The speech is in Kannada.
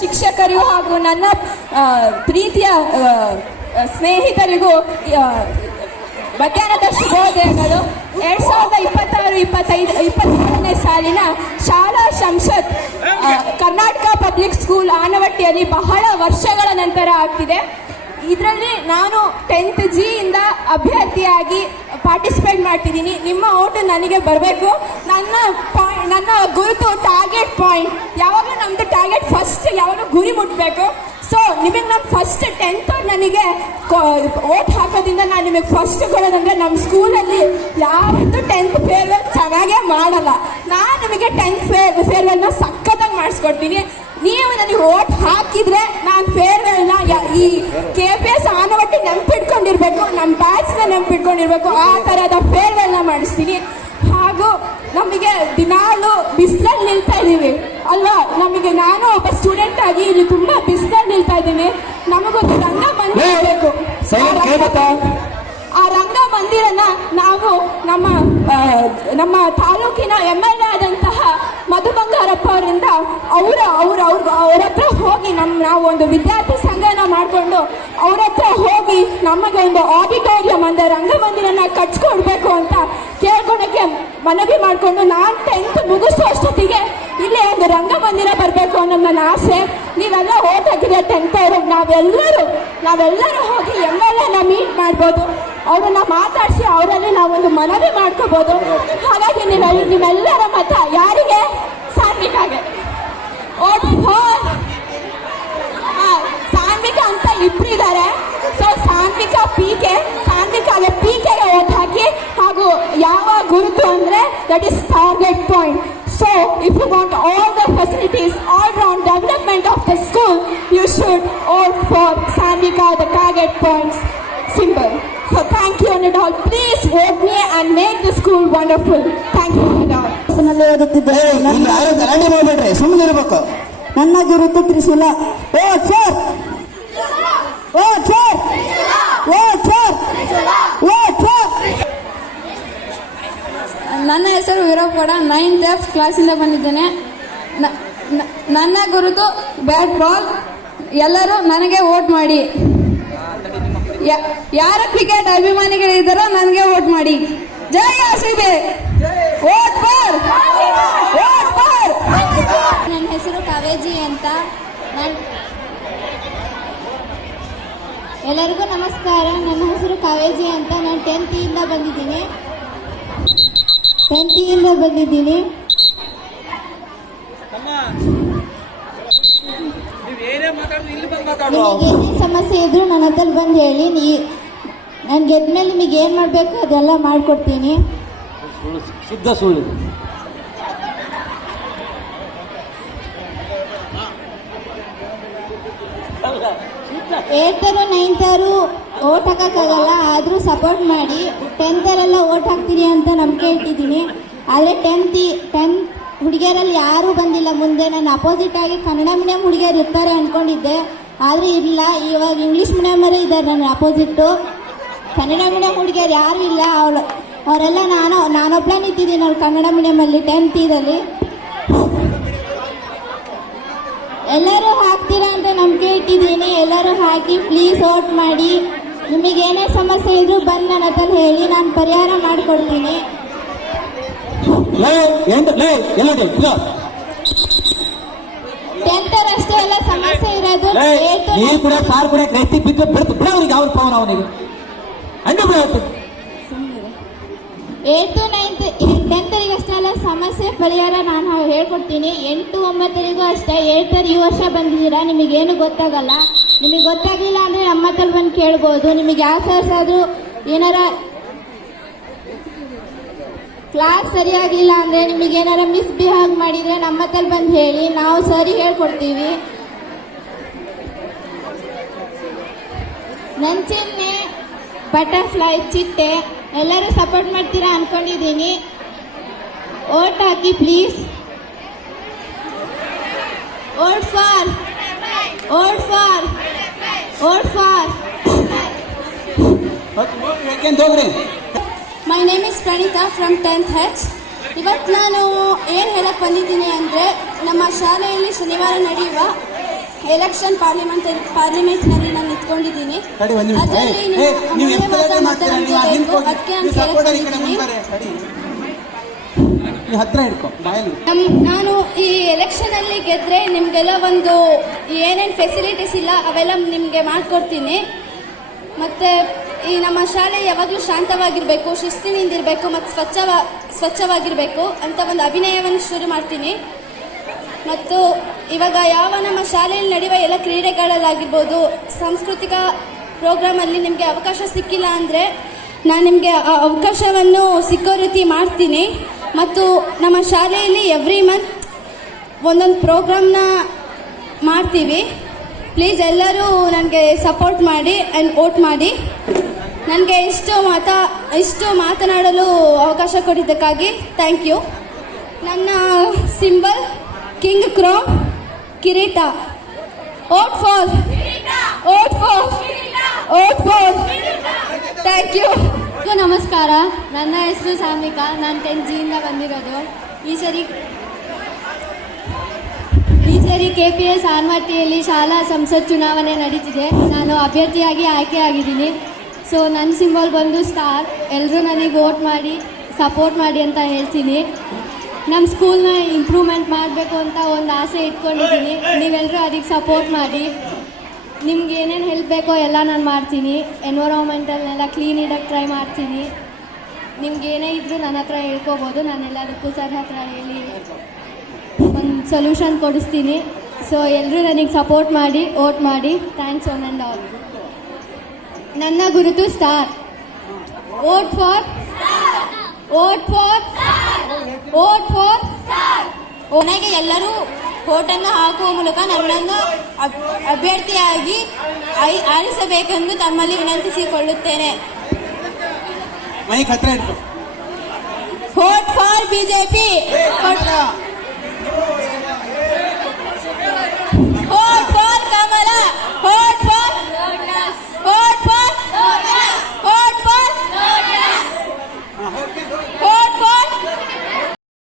ಶಿಕ್ಷಕರಿಗೂ ಹಾಗೂ ನನ್ನ ಪ್ರೀತಿಯ ಸ್ನೇಹಿತರಿಗೂ ಮಧ್ಯಾಹ್ನದ ಶುಭೋದಯಗಳು. 2026-27ನೇ ಸಾಲಿನ ಶಾಲಾ ಸಂಸತ್ ಕರ್ನಾಟಕ ಪಬ್ಲಿಕ್ ಸ್ಕೂಲ್ ಆನವಟ್ಟಿಯಲ್ಲಿ ಬಹಳ ವರ್ಷಗಳ ನಂತರ ಆಗ್ತಿದೆ. ಇದರಲ್ಲಿ ನಾನು 10th G ಇಂದ ಅಭ್ಯರ್ಥಿಯಾಗಿ ಪಾರ್ಟಿಸಿಪೇಟ್ ಮಾಡ್ತಿದ್ದೀನಿ. ನಿಮ್ಮ ಓಟು ನನಗೆ ಬರಬೇಕು. ನನ್ನ ಗುರುತು ಟಾರ್ಗೆಟ್ ಪಾಯಿಂಟ್. ಯಾವಾಗಲೂ ನಮ್ಮದು ಟಾರ್ಗೆಟ್ ಫಸ್ಟ್ ಯಾವಾಗಲೂ ಗುರಿ ಮುಟ್ಟಬೇಕು. ಸೊ ನಿಮಗೆ ನಾನು ಫಸ್ಟ್ 10th ನನಗೆ ಓಟ್ ಹಾಕೋದ್ರಿಂದ ನಾನು ನಿಮಗೆ ಫಸ್ಟ್ ಕೊಡೋದಂದ್ರೆ ನಮ್ಮ ಸ್ಕೂಲಲ್ಲಿ ಯಾವತ್ತೂ 10th ಫೇರ್ವೆಲ್ ಚೆನ್ನಾಗೇ ಮಾಡಲ್ಲ. ನಾನು ನಿಮಗೆ 10th ಫೇರ್ವೆಲ್ನ ಸಖತ್ತಾಗಿ ಮಾಡಿಸ್ಕೊಡ್ತೀನಿ. ನೀವು ನನಗೆ ಓಟ್ ಹಾಕಿದ್ರೆ ನಾನು ಫೇರ್ವೆಲ್ನ ಈ KPS ಆನವಟ್ಟಿ ನೆನಪಿಟ್ಕೊಂಡಿರ್ಬೇಕು, ನಮ್ಮ ಬ್ಯಾಚ್ನ ನೆನಪಿಟ್ಕೊಂಡಿರ್ಬೇಕು. ಆ ಥರದ ಫೇರ್ವೆಲ್ನ ಮಾಡಿಸ್ತೀನಿ. ಹಾಗೂ ನಮಗೆ ದಿನಾಲು ಬಿಸಿಲಲ್ಲಿ ನಿಲ್ತಾ ಇದ್ದೀವಿ ಅಲ್ವಾ, ನಮಗೆ ನಾನು ಒಬ್ಬ ಸ್ಟೂಡೆಂಟ್ ಆಗಿ ಇಲ್ಲಿ ತುಂಬಾ ಬಿಸಿಲಲ್ಲಿ ನಿಲ್ತಾ ಇದ್ದೀನಿ. ನಮಗೊಂದು ರಂಗಮಂದಿರ ಬೇಕು. ಆ ರಂಗಮಂದಿರನ ನಾವು ನಮ್ಮ ತಾಲೂಕಿನ MLA ಆದಂತಹ ಮಧು ಬಂಗಾರಪ್ಪ ಅವರಿಂದ ಅವ್ರ ಹತ್ರ ಹೋಗಿ ನಾವು ಒಂದು ವಿದ್ಯಾರ್ಥಿ ಸಂಘನ ಮಾಡಿಕೊಂಡು ಅವ್ರ ಹತ್ರ ಹೋಗಿ ನಮಗೆ ಒಂದು ಆಡಿಟೋರಿಯಂ ಅಂದರೆ ರಂಗಮಂದಿರನ ಕಟ್ಸ್ಕೊಡ್ಬೇಕು ಅಂತ ಕೇಳ್ಕೊಳಕ್ಕೆ ಮನವಿ ಮಾಡಿಕೊಂಡು ನಾನು 10th ಮುಗಿಸೋ ಅಷ್ಟೊತ್ತಿಗೆ ಇಲ್ಲೇ ಒಂದು ರಂಗಮಂದಿರ ಬರಬೇಕು ಅನ್ನೋದು ನನ್ನ ಆಸೆ. ನೀವೆಲ್ಲ ಓಟ್ ಹಾಕಿದ್ರೆ 10th ಅವರು ನಾವೆಲ್ಲರೂ ಹೋಗಿ MLAನ ಮೀಟ್ ಮಾಡ್ಬೋದು, ಅವರನ್ನ ಮಾತಾಡಿಸಿ ಅವರಲ್ಲಿ ನಾವೊಂದು ಮನವಿ ಮಾಡ್ಕೋಬಹುದು. ಹಾಗಾಗಿ ನಿಮ್ಮೆಲ್ಲರ ಮತ ಯಾರಿಗೆ? ಸಾನ್ವಿಕಾಗೆ. ಓಟ್ ಫಾರ್ ಸಾನ್ವಿಕಾ ಅಂತ ಇಬ್ರು ಇದ್ದಾರೆ. ಸೊ ಸಾನ್ವಿಕಾಗೆ PKಗೆ ಓಟ್ ಹಾಕಿ. ಹಾಗೂ ಯಾವ ಗುರುತು ಅಂದ್ರೆ that is target point. So, if you want all the facilities, all-round development of the school, you should vote for Sanvika, the target points symbol. So, thank you and all. Please vote me and make the school wonderful. Thank you and all. ನನ್ನ ಗುರುತು ತ್ರಿಶೂಲ. Vote for! Vote for! Vote for! Vote for! ನನ್ನ ಹೆಸರು ವೀರಪ್ಪಗೌಡ. 9th F ಕ್ಲಾಸಿಂದ ಬಂದಿದ್ದೇನೆ. ನನ್ನ ಗುರುತು ಬ್ಯಾಟ್ ಬಾಲ್. ಎಲ್ಲರೂ ನನಗೆ ವೋಟ್ ಮಾಡಿ. ಯಾರು ಕ್ರಿಕೆಟ್ ಅಭಿಮಾನಿಗಳಿದ್ದಾರೋ ನನಗೆ ವೋಟ್ ಮಾಡಿ. ಜೈ RCB! Vote for! Vote for! ನನ್ನ ಹೆಸರು ಕಾವೇಜಿ ಅಂತ. ಎಲ್ಲರಿಗೂ ನಮಸ್ಕಾರ. ನನ್ನ ಹೆಸರು ಕಾವೇಜಿ ಅಂತ. ನಾನು 10th ಇಂದ ಬಂದಿದ್ದೀನಿ. ಏನೇ ಸಮಸ್ಯೆ ಇದ್ರು ನನ್ನ ಹತ್ರ ಬಂದು ಹೇಳಿ. ನಾನು ಗೆದ್ಮೇಲೆ ನಿಮಗೆ ಏನು ಮಾಡಬೇಕು ಅದೆಲ್ಲ ಮಾಡಿಕೊಡ್ತೀನಿ. ಶುದ್ಧ ಸುಳ್ಳು. 8th 9th ಓಟ್ ಹಾಕೋಕ್ಕಾಗಲ್ಲ, ಆದರೂ ಸಪೋರ್ಟ್ ಮಾಡಿ. 10th ಓಟ್ ಹಾಕ್ತೀರಿ ಅಂತ ನಂಬಿಕೆ ಇಟ್ಟಿದ್ದೀನಿ. ಆದರೆ 10th ಹುಡುಗಿಯರಲ್ಲಿ ಯಾರೂ ಬಂದಿಲ್ಲ ಮುಂದೆ. ನಾನು ಅಪೋಸಿಟ್ ಆಗಿ ಕನ್ನಡ ಮೀಡಿಯಂ ಹುಡುಗಿಯರು ಇರ್ತಾರೆ ಅಂದ್ಕೊಂಡಿದ್ದೆ, ಆದರೆ ಇಲ್ಲ. ಇವಾಗ ಇಂಗ್ಲೀಷ್ ಮೀಡಿಯಮರೇ ಇದ್ದಾರೆ ನನ್ನ ಅಪೋಸಿಟ್ಟು. ಕನ್ನಡ ಮೀಡಿಯಂ ಹುಡುಗಿಯರು ಯಾರೂ ಇಲ್ಲ. ಅವರೆಲ್ಲ ನಾನೊಬ್ಬಳೇ ನಿಂತಿದ್ದೀನಿ ಅವ್ರು ಕನ್ನಡ ಮೀಡಿಯಮಲ್ಲಿ 10th ಇದಲ್ಲಿ. ಎಲ್ಲರೂ ಹಾಕ್ತೀರಾ ಅಂತ ನಂಬಿಕೆ ಇಟ್ಟಿದ್ದೀನಿ. ಎಲ್ಲರೂ ಹಾಕಿ ಪ್ಲೀಸ್ ವೋಟ್ ಮಾಡಿ. ನಿಮಗೇನೇ ಸಮಸ್ಯೆ ಇದ್ರೂ ಬಂದು ನನ್ನ ಹತ್ರ ಹೇಳಿ, ನಾನು ಪರಿಹಾರ ಮಾಡಿಕೊಡ್ತೀನಿ. 10th ಅಷ್ಟೇ ಎಲ್ಲ ಸಮಸ್ಯೆ ಇರೋದು. 8th 9th 10th ಅಷ್ಟೇ ಎಲ್ಲ ಸಮಸ್ಯೆ ಪರಿಹಾರ ನಾನು ಹೇಳ್ಕೊಡ್ತೀನಿ. 8, 9 ಅಷ್ಟೇ. 8th ಈ ವರ್ಷ ಬಂದಿದ್ದೀರಾ, ನಿಮಗೇನು ಗೊತ್ತಾಗಲ್ಲ. ನಿಮಗೆ ಗೊತ್ತಾಗಲಿಲ್ಲ ಅಂದರೆ ನಮ್ಮ ಹತ್ರ ಬಂದು ಕೇಳ್ಬೋದು. ನಿಮಗೆ ಯಾವ ಆದರೂ ಏನಾರ ಕ್ಲಾಸ್ ಸರಿಯಾಗಿಲ್ಲ ಅಂದರೆ, ನಿಮಗೇನಾರ ಮಿಸ್ಬಿಹೇವ್ ಮಾಡಿದರೆ ನಮ್ಮ ಹತ್ರ ಬಂದು ಹೇಳಿ, ನಾವು ಸರಿ ಹೇಳ್ಕೊಡ್ತೀವಿ. ನನ್ನ ಚಿಹ್ನೆ ಬಟರ್ಫ್ಲೈ ಚಿಟ್ಟೆ. ಎಲ್ಲರೂ ಸಪೋರ್ಟ್ ಮಾಡ್ತೀರಾ ಅಂದ್ಕೊಂಡಿದ್ದೀನಿ. Vote hockey please. Vote for! Vote for! Vote for! My name is Praneetha from 10th H. ಇವತ್ತು ನಾನು ಏನು ಹೇಳಕ್ಕೆ ಬಂದಿದ್ದೀನಿ ಅಂದರೆ, ನಮ್ಮ ಶಾಲೆಯಲ್ಲಿ ಶನಿವಾರ ನಡೆಯುವ ಎಲೆಕ್ಷನ್ ಪಾರ್ಲಿಮೆಂಟ್ನಲ್ಲಿ ನಾನು ನಿಂತ್ಕೊಂಡಿದ್ದೀನಿ. ತಡಿ ಒಂದು ನಿಮಿಷ. ಅದರಲ್ಲಿ ನೀವು ಅಮೂಲ್ಯವಾದ ಮತ ನಮ್ಗೆ ಬೇಕು. ಅದಕ್ಕೆ ನಾನು ಕೇಳ್ಕೊಂಡಿದ್ದೀನಿ. ನೀವು ಹತ್ರ ಹಿಡ್ಕೊ ಬಾಯಲ್ಲಿ. ನಾನು ಈ ಎಲೆಕ್ಷನ್ ಅಲ್ಲಿ ಗೆದ್ರೆ ನಿಮ್ಗೆಲ್ಲ ಒಂದು ಏನೇನು ಫೆಸಿಲಿಟೀಸ್ ಇಲ್ಲ ಅವೆಲ್ಲ ನಿಮ್ಗೆ ಮಾಡ್ಕೊಡ್ತೀನಿ. ಮತ್ತೆ ಈ ನಮ್ಮ ಶಾಲೆ ಯಾವಾಗಲೂ ಶಾಂತವಾಗಿರ್ಬೇಕು, ಶಿಸ್ತಿನಿಂದಿರಬೇಕು ಮತ್ತು ಸ್ವಚ್ಛವಾಗಿರಬೇಕು ಅಂತ ಒಂದು ಅಭಿನಯವನ್ನು ಶುರು ಮಾಡ್ತೀನಿ. ಮತ್ತು ಇವಾಗ ಯಾವ ನಮ್ಮ ಶಾಲೆಯಲ್ಲಿ ನಡೆಯುವ ಎಲ್ಲ ಕ್ರೀಡೆಗಳಲ್ಲಾಗಿರ್ಬೋದು, ಸಾಂಸ್ಕೃತಿಕ ಪ್ರೋಗ್ರಾಮಲ್ಲಿ ನಿಮಗೆ ಅವಕಾಶ ಸಿಕ್ಕಿಲ್ಲ ಅಂದರೆ ನಾನು ನಿಮಗೆ ಆ ಅವಕಾಶವನ್ನು ಸಿಕ್ಕೋ ರೀತಿ ಮಾಡ್ತೀನಿ. ಮತ್ತು ನಮ್ಮ ಶಾಲೆಯಲ್ಲಿ ಎವ್ರಿ ಮಂತ್ ಒಂದೊಂದು ಪ್ರೋಗ್ರಾಮ್ನ ಮಾಡ್ತೀವಿ. ಪ್ಲೀಸ್ ಎಲ್ಲರೂ ನನಗೆ ಸಪೋರ್ಟ್ ಮಾಡಿ ಆ್ಯಂಡ್ ವೋಟ್ ಮಾಡಿ. ನನಗೆ ಇಷ್ಟು ಮಾತನಾಡಲು ಅವಕಾಶ ಕೊಟ್ಟಿದ್ದಕ್ಕಾಗಿ ಥ್ಯಾಂಕ್ ಯು. ನನ್ನ ಸಿಂಬಲ್ ಕಿಂಗ್ ಕ್ರೋನ್, ಕಿರೀಟ. Vote for thank you. ನಮಸ್ಕಾರ, ನನ್ನ ಹೆಸರು ಸಾಮಿಕಾ. ನಾನು 10th Gಯಿಂದ ಬಂದಿರೋದು. ಈ ಸರಿ KPS ಆನ್ವಟ್ಟಿಯಲ್ಲಿ ಶಾಲಾ ಸಂಸತ್ ಚುನಾವಣೆ ನಡೀತಿದೆ. ನಾನು ಅಭ್ಯರ್ಥಿಯಾಗಿ ಆಯ್ಕೆಯಾಗಿದ್ದೀನಿ. ಸೊ ನನ್ನ ಸಿಂಬಲ್ ಬಂದು ಸ್ಟಾರ್. ಎಲ್ಲರೂ ನನಗೆ ವೋಟ್ ಮಾಡಿ ಸಪೋರ್ಟ್ ಮಾಡಿ ಅಂತ ಹೇಳ್ತೀನಿ. ನಮ್ಮ ಸ್ಕೂಲ್ನ ಇಂಪ್ರೂವ್ಮೆಂಟ್ ಮಾಡಬೇಕು ಅಂತ ಒಂದು ಆಸೆ ಇಟ್ಕೊಂಡಿದ್ದೀನಿ. ನೀವೆಲ್ಲರೂ ಅದಕ್ಕೆ ಸಪೋರ್ಟ್ ಮಾಡಿ. ನಿಮ್ಗೆ ಏನೇನು ಹೆಲ್ಪ್ ಬೇಕೋ ಎಲ್ಲ ನಾನು ಮಾಡ್ತೀನಿ. ಎನ್ವೈರನ್ಮೆಂಟಲ್ನೆಲ್ಲ ಕ್ಲೀನ್ ಇಡೋಕ್ಕೆ ಟ್ರೈ ಮಾಡ್ತೀನಿ. ನಿಮ್ಗೆ ಏನೇ ಇದ್ದರೂ ನನ್ನ ಹತ್ರ ಹೇಳ್ಕೊಬೋದು. ನಾನು ಎಲ್ಲದಕ್ಕೂ ಸರ್ ಹತ್ರ ಹೇಳಿ ಒಂದು ಸೊಲ್ಯೂಷನ್ ಕೊಡಿಸ್ತೀನಿ. ಸೊ ಎಲ್ಲರೂ ನನಗೆ ಸಪೋರ್ಟ್ ಮಾಡಿ ವೋಟ್ ಮಾಡಿ. Thanks one and all. ನನ್ನ ಗುರುತು ಸ್ಟಾರ್. ವೋಟ್ ಫಾರ್ ಕೊನೆಗೆ ಎಲ್ಲರೂ ವೋಟನ್ನು ಹಾಕುವ ಮೂಲಕ ನನ್ನನ್ನು ಅಭ್ಯರ್ಥಿಯಾಗಿ ಆರಿಸಬೇಕೆಂದು ತಮ್ಮಲ್ಲಿ ವಿನಂತಿಸಿಕೊಳ್ಳುತ್ತೇನೆ. ಮೈಕ್ ಹತ್ರ ಹಿಡ್ಕೊ. Vote for BJP.